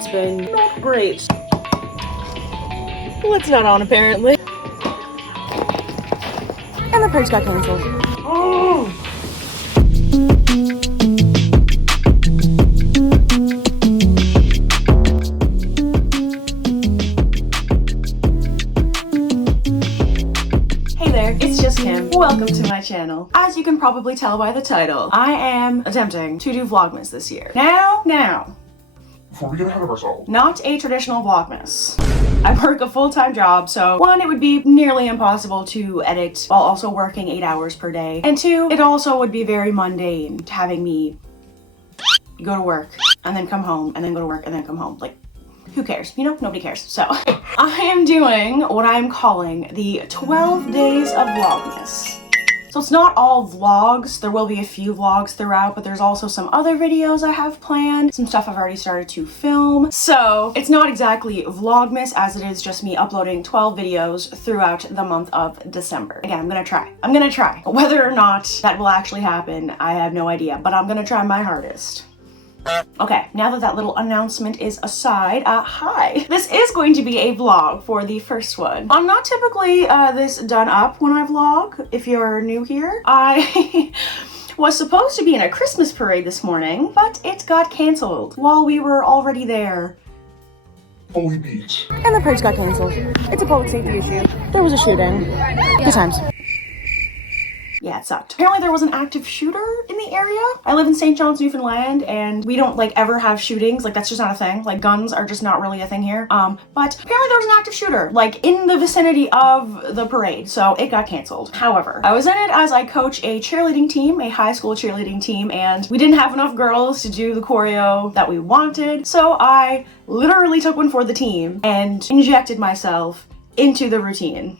It's been not great. Well, it's not on apparently. And the pranks got canceled. Oh! Hey there, it's just Kim. Welcome to my channel. As you can probably tell by the title, I am attempting to do Vlogmas this year. Now. Before we get ahead of ourselves. Not a traditional Vlogmas. I work a full-time job, so one, it would be nearly impossible to edit while also working 8 hours per day. And two, it also would be very mundane having me go to work and then come home and then go to work and then come home. Like, who cares? You know, nobody cares. So I am doing what I'm calling the 12 days of Vlogmas. So it's not all vlogs. There will be a few vlogs throughout, but there's also some other videos I have planned, some stuff I've already started to film. So it's not exactly Vlogmas as it is just me uploading 12 videos throughout the month of December. Again, I'm gonna try. Whether or not that will actually happen, I have no idea, but I'm gonna try my hardest. Okay, now that little announcement is aside, hi. This is going to be a vlog for the first one. I'm not typically this done up when I vlog, if you're new here. I was supposed to be in a Christmas parade this morning, but it got canceled while we were already there. Fully beat. And the parade got canceled. It's a public safety issue. There was a shooting. Good times. Yeah, it sucked. Apparently there was an active shooter in the area. I live in St. John's, Newfoundland, and we don't like ever have shootings. Like, that's just not a thing. Like, guns are just not really a thing here. But apparently there was an active shooter, like, in the vicinity of the parade, so it got canceled. However, I was in it as I coach a cheerleading team, a high school cheerleading team, and we didn't have enough girls to do the choreo that we wanted, so I literally took one for the team and injected myself into the routine.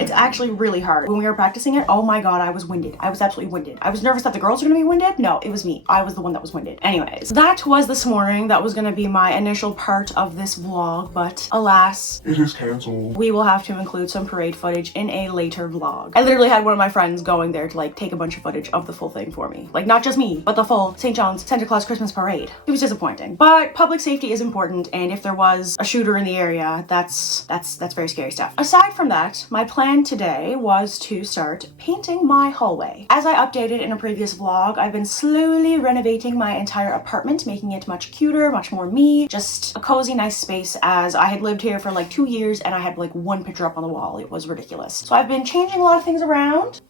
It's actually really hard. When we were practicing it, oh my god, I was winded. I was absolutely winded. I was nervous that the girls were gonna be winded. No, it was me. I was the one that was winded. Anyways, that was this morning. That was gonna be my initial part of this vlog, but alas, it is canceled. We will have to include some parade footage in a later vlog. I literally had one of my friends going there to like take a bunch of footage of the full thing for me. Like, not just me, but the full St. John's Santa Claus Christmas parade. It was disappointing, but public safety is important, and if there was a shooter in the area, that's very scary stuff. Aside from that, my plan today was to start painting my hallway. As I updated in a previous vlog, I've been slowly renovating my entire apartment, making it much cuter, much more me, just a cozy, nice space, as I had lived here for like 2 years and I had like one picture up on the wall. It was ridiculous. So I've been changing a lot of things around.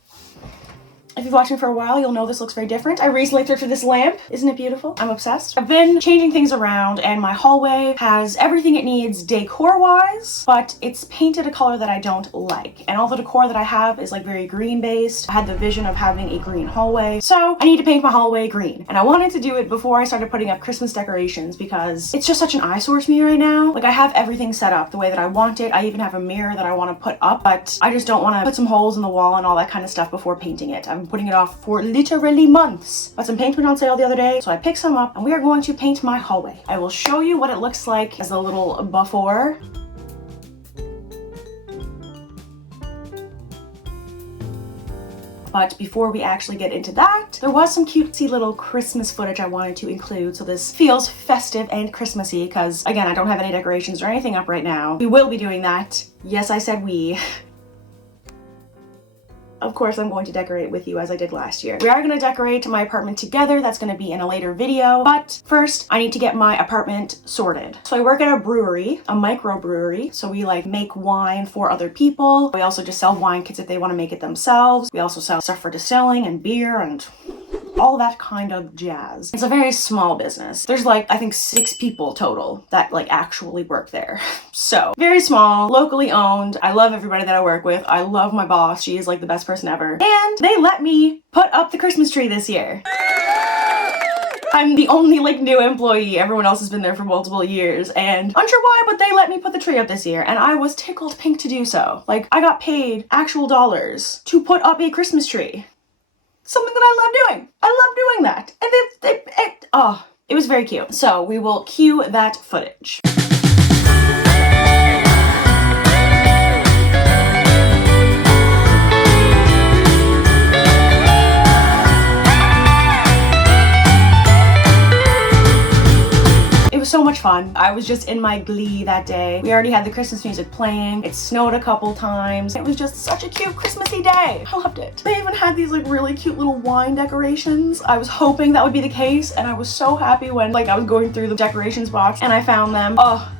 If you've watched me for a while, you'll know this looks very different. I recently thrifted this lamp. Isn't it beautiful? I'm obsessed. I've been changing things around, and my hallway has everything it needs decor-wise, but it's painted a color that I don't like. And all the decor that I have is like very green-based. I had the vision of having a green hallway, so I need to paint my hallway green. And I wanted to do it before I started putting up Christmas decorations because it's just such an eyesore to me right now. Like, I have everything set up the way that I want it. I even have a mirror that I want to put up, but I just don't want to put some holes in the wall and all that kind of stuff before painting it. I'm putting it off for literally months. But some paint went on sale the other day, so I picked some up and we are going to paint my hallway. I will show you what it looks like as a little before. But before we actually get into that, there was some cutesy little Christmas footage I wanted to include, so this feels festive and Christmassy because, again, I don't have any decorations or anything up right now. We will be doing that. Yes, I said we. Of course, I'm going to decorate with you as I did last year. We are going to decorate my apartment together. That's going to be in a later video. But first, I need to get my apartment sorted. So I work at a brewery, a microbrewery. So we like make wine for other people. We also just sell wine kits if they want to make it themselves. We also sell stuff for distilling and beer and all that kind of jazz. It's a very small business. There's like, I think 6 people total that like actually work there. So very small, locally owned. I love everybody that I work with. I love my boss. She is like the best person ever. And they let me put up the Christmas tree this year. I'm the only like new employee. Everyone else has been there for multiple years, and unsure why, but they let me put the tree up this year, and I was tickled pink to do so. Like, I got paid actual dollars to put up a Christmas tree. Something that I love doing. I love doing that. And it was very cute. So we will cue that footage. was so much fun. I was just in my glee that day. We already had the Christmas music playing. It snowed a couple times. It was just such a cute Christmassy day. I loved it. They even had these like really cute little wine decorations. I was hoping that would be the case, and I was so happy when like I was going through the decorations box and I found them. Oh,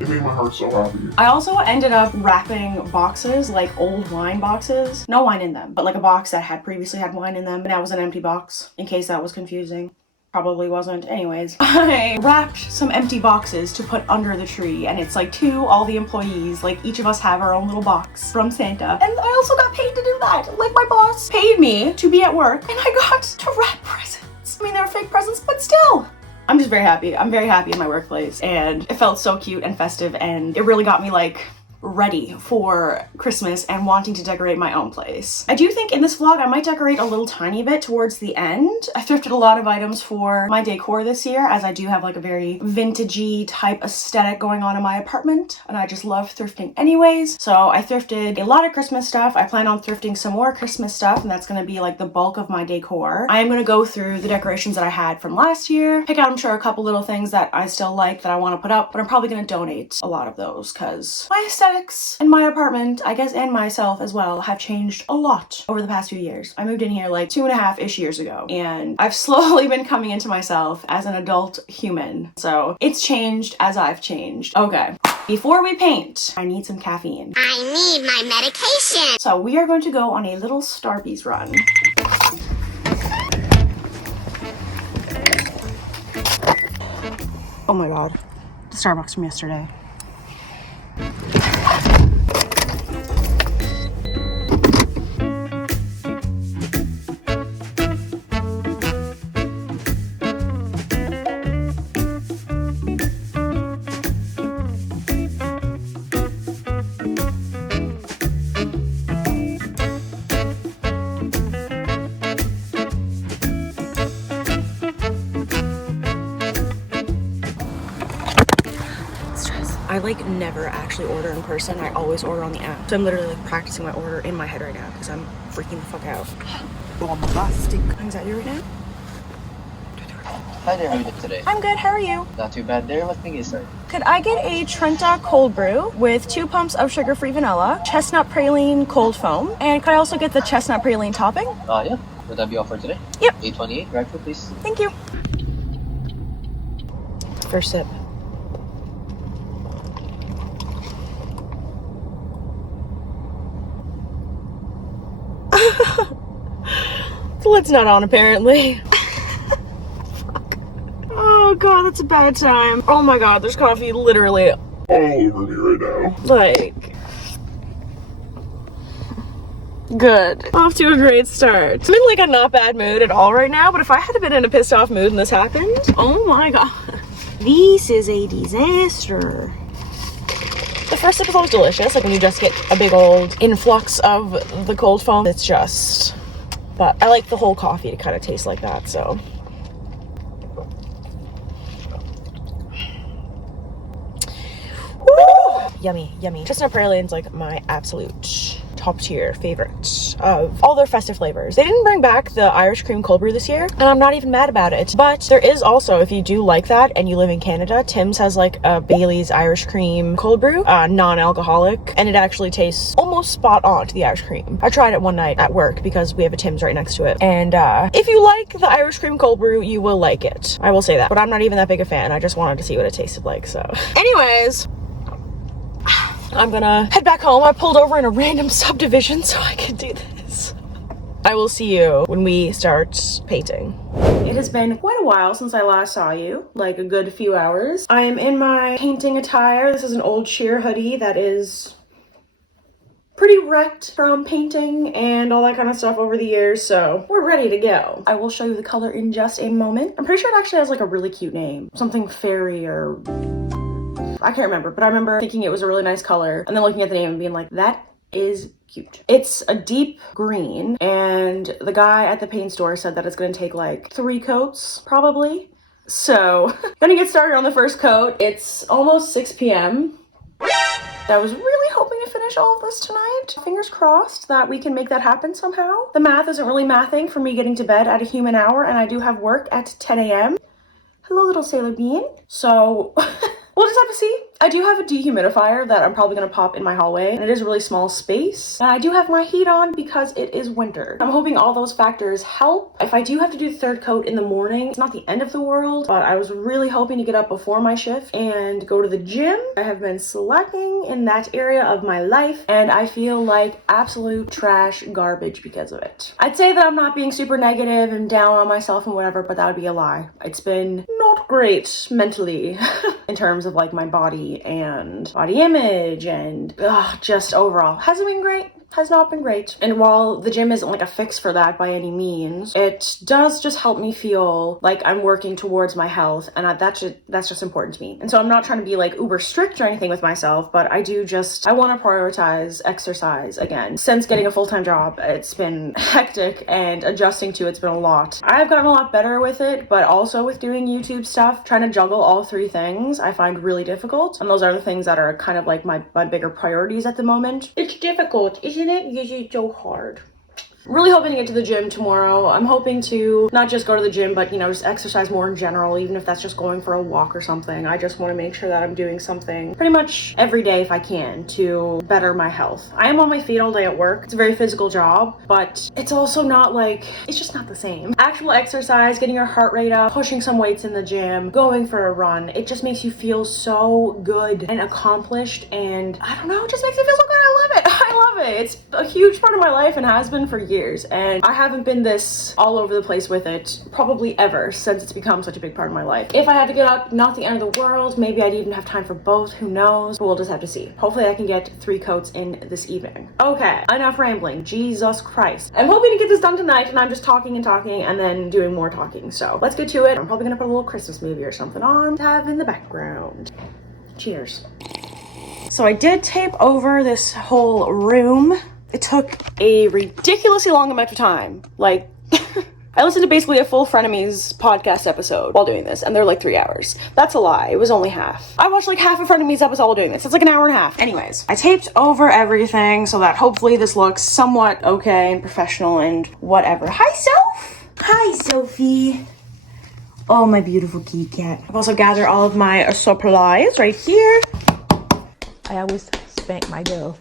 It made my heart so happy. I also ended up wrapping boxes, like old wine boxes. No wine in them, but like a box that had previously had wine in them, and that was an empty box, in case that was confusing. Probably wasn't. Anyways, I wrapped some empty boxes to put under the tree, and it's like to all the employees, like each of us have our own little box from Santa. And I also got paid to do that. Like my boss paid me to be at work, and I got to wrap presents. I mean, they were fake presents, but still. I'm just very happy. I'm very happy in my workplace, and it felt so cute and festive, and it really got me like ready for Christmas and wanting to decorate my own place. I do think in this vlog I might decorate a little tiny bit towards the end. I thrifted a lot of items for my decor this year, as I do have like a very vintagey type aesthetic going on in my apartment, and I just love thrifting anyways. So I thrifted a lot of Christmas stuff. I plan on thrifting some more Christmas stuff, and that's gonna be like the bulk of my decor. I am gonna go through the decorations that I had from last year, pick out I'm sure a couple little things that I still like that I want to put up, but I'm probably gonna donate a lot of those because my aesthetic in my apartment, I guess, and myself as well, have changed a lot over the past few years. I moved in here like 2.5-ish years ago, and I've slowly been coming into myself as an adult human. So it's changed as I've changed. Okay, before we paint, I need some caffeine. I need my medication. So we are going to go on a little Starbucks run. Oh my god, the Starbucks from yesterday. I like never actually order in person. I always order on the app. So I'm literally like practicing my order in my head right now because I'm freaking the fuck out. Bombastic. Anxiety right now? Hi there, how are you doing today? I'm good, how are you? Not too bad there, what thing is sir? Could I get a Trenta cold brew with 2 pumps of sugar-free vanilla, chestnut praline cold foam, and could I also get the chestnut praline topping? Yeah. Would that be offered today? Yep. 828, right foot please. Thank you. First sip. The lid's not on apparently. Fuck. Oh god, that's a bad time. Oh my god, there's coffee literally All over me right now. like... Good. Off to a great start. I'm in like a not bad mood at all right now, but if I had been in a pissed off mood and this happened, oh my god. This is a disaster. The first sip is always delicious, like when you just get a big old influx of the cold foam. It's just... But I like the whole coffee to kind of taste like that, so. Woo! Yummy, yummy. Chestnut praline's like my absolute top tier favorite of all their festive flavors. They didn't bring back the Irish cream cold brew this year, and I'm not even mad about it. But there is also, if you do like that and you live in Canada, Tim's has like a Bailey's Irish cream cold brew, non-alcoholic, and it actually tastes almost spot on to the Irish cream. I tried it one night at work because we have a Tim's right next to it, and if you like the Irish cream cold brew, you will like it. I will say that, but I'm not even that big a fan. I just wanted to see what it tasted like, so. Anyways, I'm gonna head back home. I pulled over in a random subdivision so I could do this. I will see you when we start painting. It has been quite a while since I last saw you, like a good few hours. I am in my painting attire. This is an old sheer hoodie that is pretty wrecked from painting and all that kind of stuff over the years, so we're ready to go. I will show you the color in just a moment. I'm pretty sure it actually has like a really cute name. Something fairy or... I can't remember, but I remember thinking it was a really nice color and then looking at the name and being like, that is cute. It's a deep green, and the guy at the paint store said that it's gonna take like 3 coats, probably. So, gonna get started on the first coat. It's almost 6 p.m. I was really hoping to finish all of this tonight. Fingers crossed that we can make that happen somehow. The math isn't really mathing for me getting to bed at a human hour, and I do have work at 10 a.m. Hello, little sailor bean. So we'll just have to see. I do have a dehumidifier that I'm probably gonna pop in my hallway, and it is a really small space. And I do have my heat on because it is winter. I'm hoping all those factors help. If I do have to do the third coat in the morning, it's not the end of the world, but I was really hoping to get up before my shift and go to the gym. I have been slacking in that area of my life, and I feel like absolute trash garbage because of it. I'd say that I'm not being super negative and down on myself and whatever, but that would be a lie. It's been not great mentally in terms of like my body and body image and just overall hasn't been great. Has not been great. And while the gym isn't like a fix for that by any means, it does just help me feel like I'm working towards my health, and that's just important to me. And so I'm not trying to be like uber strict or anything with myself, but I want to prioritize exercise again. Since getting a full-time job, it's been hectic, and adjusting to it's been a lot. I've gotten a lot better with it, but also with doing YouTube stuff, trying to juggle all three things I find really difficult. And those are the things that are kind of like my bigger priorities at the moment. It's difficult, isn't it? Because it's so hard. Really hoping to get to the gym tomorrow. I'm hoping to not just go to the gym, but just exercise more in general, even if that's just going for a walk or something. I just want to make sure that I'm doing something pretty much every day if I can to better my health. I am on my feet all day at work. It's a very physical job, but it's also not like, it's just not the same. Actual exercise, getting your heart rate up, pushing some weights in the gym, going for a run, it just makes you feel so good and accomplished, and I don't know, it just makes me feel so good. I love it. I love it. It's a huge part of my life and has been for years, and I haven't been this all over the place with it probably ever since it's become such a big part of my life. If I had to get up, not the end of the world. Maybe I'd even have time for both, who knows, but we'll just have to see. Hopefully I can get 3 coats in this evening. Okay, enough rambling. Jesus Christ. I'm hoping to get this done tonight, and I'm just talking and talking and then doing more talking, so let's get to it. I'm probably gonna put a little Christmas movie or something on to have in the background. Cheers. So I did tape over this whole room. It took a ridiculously long amount of time. Like, I listened to basically a full Frenemies podcast episode while doing this, and they're like 3 hours. That's a lie. It was only half. I watched like half a Frenemies episode while doing this. It's like an hour and a half. Anyways, I taped over everything so that hopefully this looks somewhat okay and professional and whatever. Hi, Soph! Hi, Sophie. Oh, my beautiful kitty cat. I've also gathered all of my supplies right here. I always spank my dough.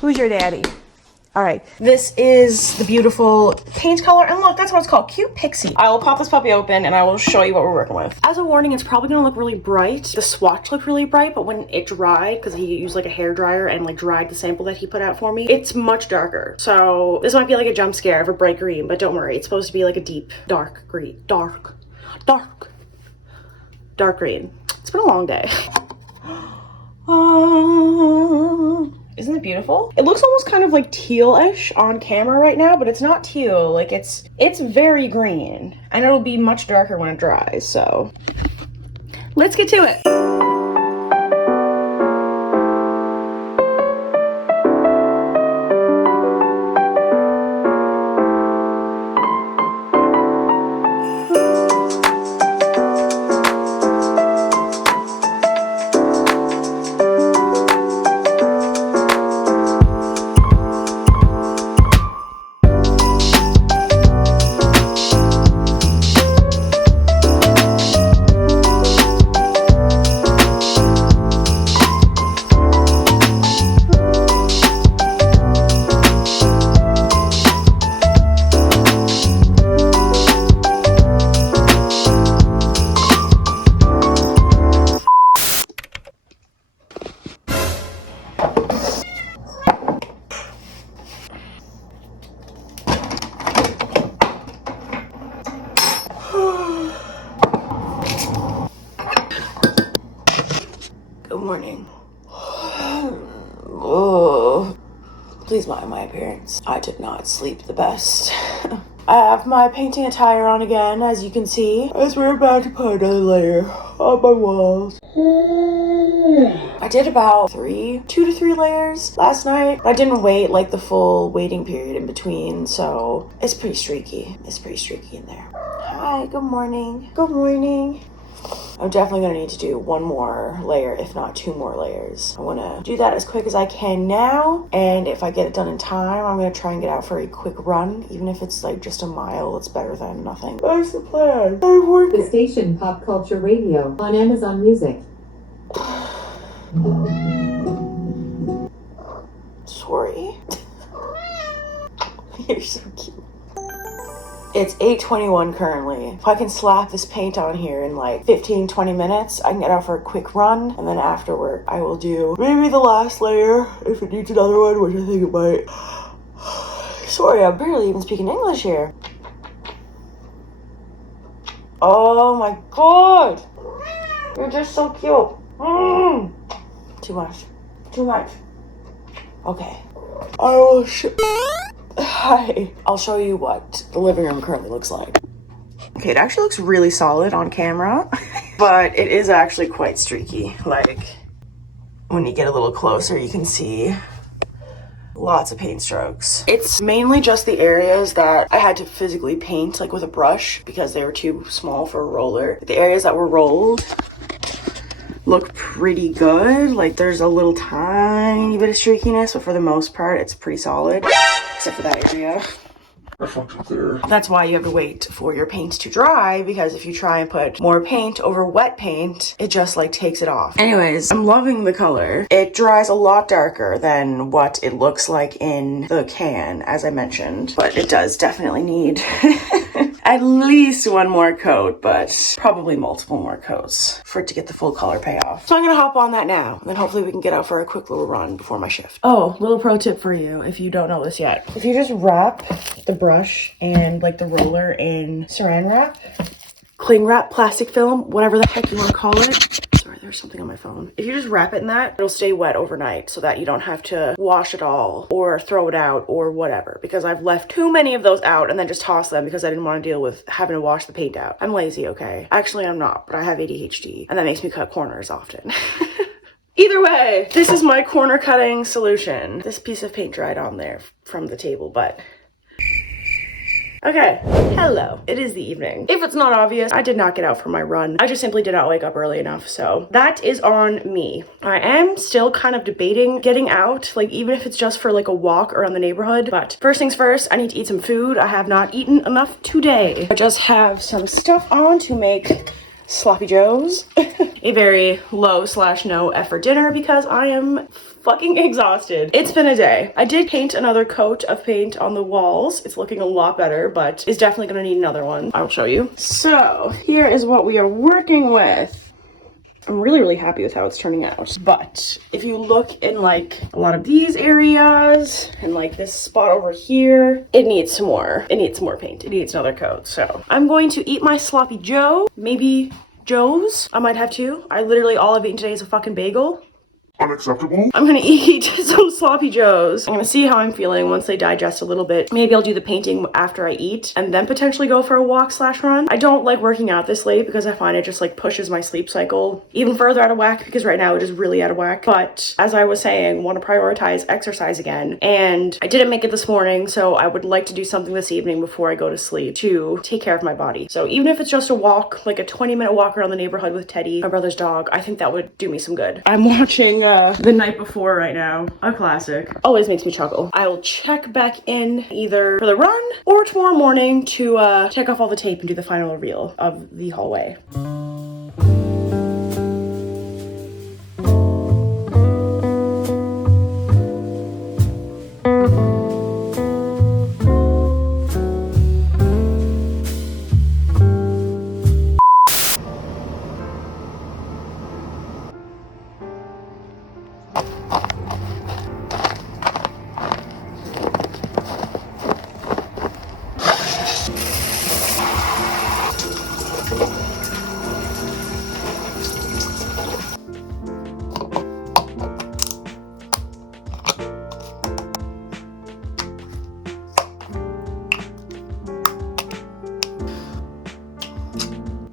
Who's your daddy? All right. This is the beautiful paint color. And look, that's what it's called. Cute Pixie. I will pop this puppy open and I will show you what we're working with. As a warning, it's probably going to look really bright. The swatch looked really bright, but when it dried, because he used like a hair dryer and like dried the sample that he put out for me, it's much darker. So this might be like a jump scare of a bright green, but don't worry. It's supposed to be like a deep, dark green. Dark green. It's been a long day. Isn't it beautiful? It looks almost kind of like teal-ish on camera right now, but it's not teal. Like it's very green, and it'll be much darker when it dries. So let's get to it. Good morning. Oh, please mind my appearance. I did not sleep the best. I have my painting attire on again, as you can see, as we're about to put another layer on my walls. I did about 2 to 3 layers last night, but I didn't wait like the full waiting period in between, so it's pretty streaky. It's pretty streaky in there. Hi, good morning. Good morning. I'm definitely gonna need to do one more layer, if not 2 more layers. I wanna do that as quick as I can now, and if I get it done in time, I'm gonna try and get out for a quick run. Even if it's like just a mile, it's better than nothing. That's the plan. I'm working. The station Pop Culture Radio on Amazon Music. Sorry. You're so cute. It's 8:21 currently. If I can slap this paint on here in like 15-20 minutes, I can get out for a quick run, and then afterward I will do maybe the last layer if it needs another one, which I think it might. Sorry, I'm barely even speaking English here. Oh my god! You're just so cute. Too much. Too much. Okay. I will Hi. I'll show you what the living room currently looks like. Okay, it actually looks really solid on camera, but it is actually quite streaky. Like, when you get a little closer, you can see lots of paint strokes. It's mainly just the areas that I had to physically paint, like with a brush, because they were too small for a roller. The areas that were rolled look pretty good. Like, there's a little tiny bit of streakiness, but for the most part, it's pretty solid, except for that area. I fucked up there. That's why you have to wait for your paint to dry, because if you try and put more paint over wet paint, it just like takes it off. Anyways, I'm loving the color. It dries a lot darker than what it looks like in the can, as I mentioned, but it does definitely need at least one more coat, but probably multiple more coats for it to get the full color payoff. So I'm gonna hop on that now, and then hopefully we can get out for a quick little run before my shift. Oh, little pro tip for you if you don't know this yet. If you just wrap the brush and like the roller in saran wrap, cling wrap, plastic film, whatever the heck you want to call it. Sorry, there's something on my phone. If you just wrap it in that, it'll stay wet overnight so that you don't have to wash it all or throw it out or whatever, because I've left too many of those out and then just tossed them because I didn't want to deal with having to wash the paint out. I'm lazy, okay? Actually, I'm not, but I have ADHD and that makes me cut corners often. Either way, this is my corner cutting solution. This piece of paint dried on there from the table, but okay, hello. It is the evening. If it's not obvious, I did not get out for my run. I just simply did not wake up early enough, so that is on me. I am still kind of debating getting out, like even if it's just for like a walk around the neighborhood, but first things first, I need to eat some food. I have not eaten enough today. I just have some stuff on to make sloppy joes. A very low/no effort dinner because I am fucking exhausted. It's been a day. I did paint another coat of paint on the walls. It's looking a lot better, but it's definitely gonna need another one. I will show you. So here is what we are working with. I'm really happy with how it's turning out. But if you look in like a lot of these areas and like this spot over here, it needs some more. It needs some more paint. It needs another coat. So I'm going to eat my sloppy joe, maybe Joe's. I might have two. I literally all I've eaten today is a fucking bagel. Unacceptable? I'm gonna eat some sloppy joes. I'm gonna see how I'm feeling once they digest a little bit. Maybe I'll do the painting after I eat and then potentially go for a walk/run. I don't like working out this late because I find it just like pushes my sleep cycle even further out of whack, because right now it is really out of whack. But as I was saying, want to prioritize exercise again, and I didn't make it this morning, so I would like to do something this evening before I go to sleep to take care of my body. So even if it's just a walk, like a 20-minute walk around the neighborhood with Teddy, my brother's dog, I think that would do me some good. I'm watching The Night Before right now, a classic. Always makes me chuckle. I will check back in either for the run or tomorrow morning to take off all the tape and do the final reveal of the hallway.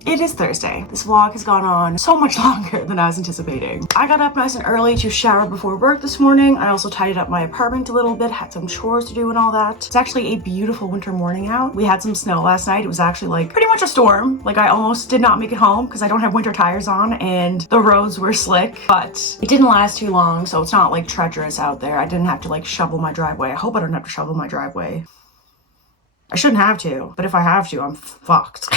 It it is Thursday. This vlog has gone on so much longer than I was anticipating. I got up nice and early to shower before work this morning. I also tidied up my apartment a little bit, had some chores to do and all that. It's actually a beautiful winter morning out. We had some snow last night. It was actually like pretty much a storm. Like I almost did not make it home because I don't have winter tires on and the roads were slick, but it didn't last too long, so it's not like treacherous out there. I didn't have to like shovel my driveway. I hope I don't have to shovel my driveway. I shouldn't have to, but if I have to, I'm fucked.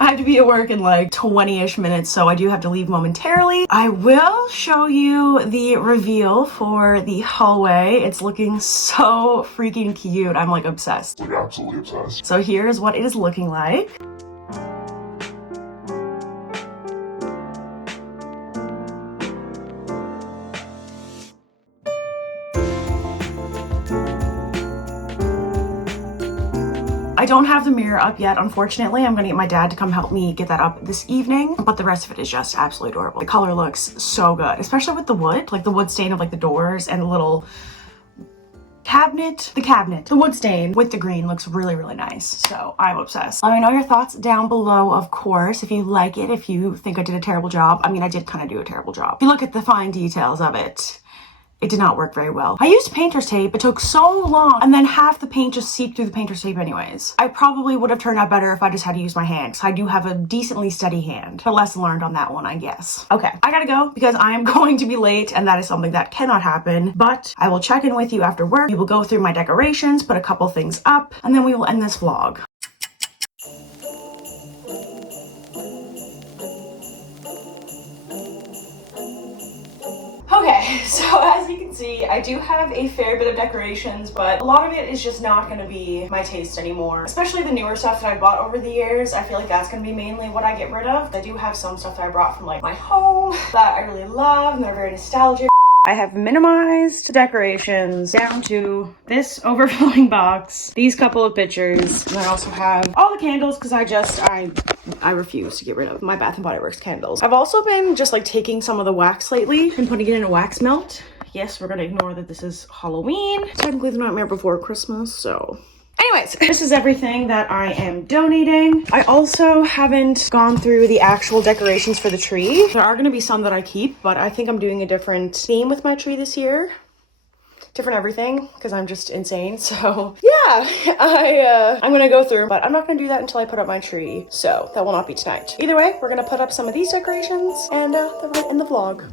I have to be at work in like 20-ish minutes, so I do have to leave momentarily. I will show you the reveal for the hallway. It's looking so freaking cute. I'm like obsessed. Like absolutely obsessed. So here's what it is looking like. I don't have the mirror up yet, unfortunately. I'm gonna get my dad to come help me get that up this evening, but the rest of it is just absolutely adorable. The color looks so good, especially with the wood, like the wood stain of like the doors and the little cabinet. The wood stain with the green looks really, really nice. So I'm obsessed. Let me know your thoughts down below, of course, if you like it, if you think I did a terrible job. I mean, I did kind of do a terrible job. If you look at the fine details of it, it did not work very well. I used painter's tape. It took so long, and then half the paint just seeped through the painter's tape anyways. I probably would have turned out better if I just had to use my hands. I do have a decently steady hand. But lesson learned on that one, I guess. Okay, I gotta go because I am going to be late, and that is something that cannot happen. But I will check in with you after work. We will go through my decorations, put a couple things up, and then we will end this vlog. Okay, so as you can see, I do have a fair bit of decorations, but a lot of it is just not going to be my taste anymore. Especially the newer stuff that I bought over the years. I feel like that's going to be mainly what I get rid of. I do have some stuff that I brought from like my home that I really love and they're very nostalgic. I have minimized decorations down to this overflowing box, these couple of pictures, and I also have all the candles because I refuse to get rid of my Bath & Body Works candles. I've also been just like taking some of the wax lately and putting it in a wax melt. Yes, we're gonna ignore that this is Halloween. It's technically the Nightmare Before Christmas, so... Anyways, this is everything that I am donating. I also haven't gone through the actual decorations for the tree. There are going to be some that I keep, but I think I'm doing a different theme with my tree this year. Different everything, because I'm just insane. So yeah, I'm going to go through, but I'm not going to do that until I put up my tree. So that will not be tonight. Either way, we're going to put up some of these decorations and then we'll end the vlog.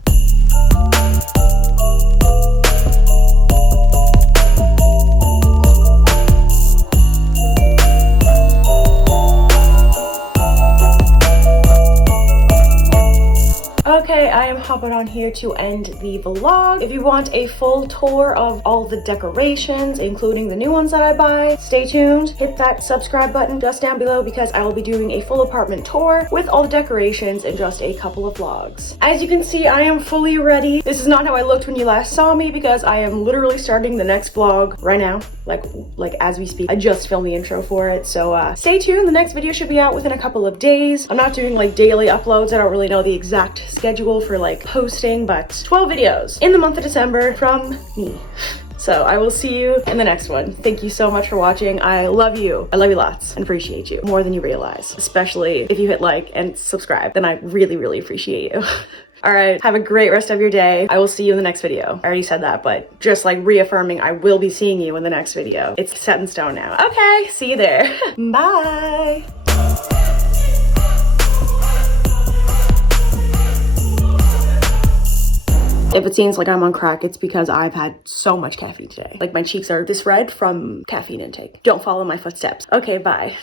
Okay, I am hopping on here to end the vlog. If you want a full tour of all the decorations, including the new ones that I buy, stay tuned. Hit that subscribe button just down below because I will be doing a full apartment tour with all the decorations in just a couple of vlogs. As you can see, I am fully ready. This is not how I looked when you last saw me because I am literally starting the next vlog right now. Like as we speak. I just filmed the intro for it, so stay tuned. The next video should be out within a couple of days. I'm not doing like daily uploads. I don't really know the exact schedule for like posting, but 12 videos in the month of December from me. So I will see you in the next one. Thank you so much for watching. I love you. I love you lots and appreciate you more than you realize, especially if you hit like and subscribe, then I really, really appreciate you. All right, have a great rest of your day. I will see you in the next video. I already said that, but just like reaffirming, I will be seeing you in the next video. It's set in stone now. Okay, see you there. Bye. If it seems like I'm on crack, it's because I've had so much caffeine today. Like my cheeks are this red from caffeine intake. Don't follow my footsteps. Okay, bye.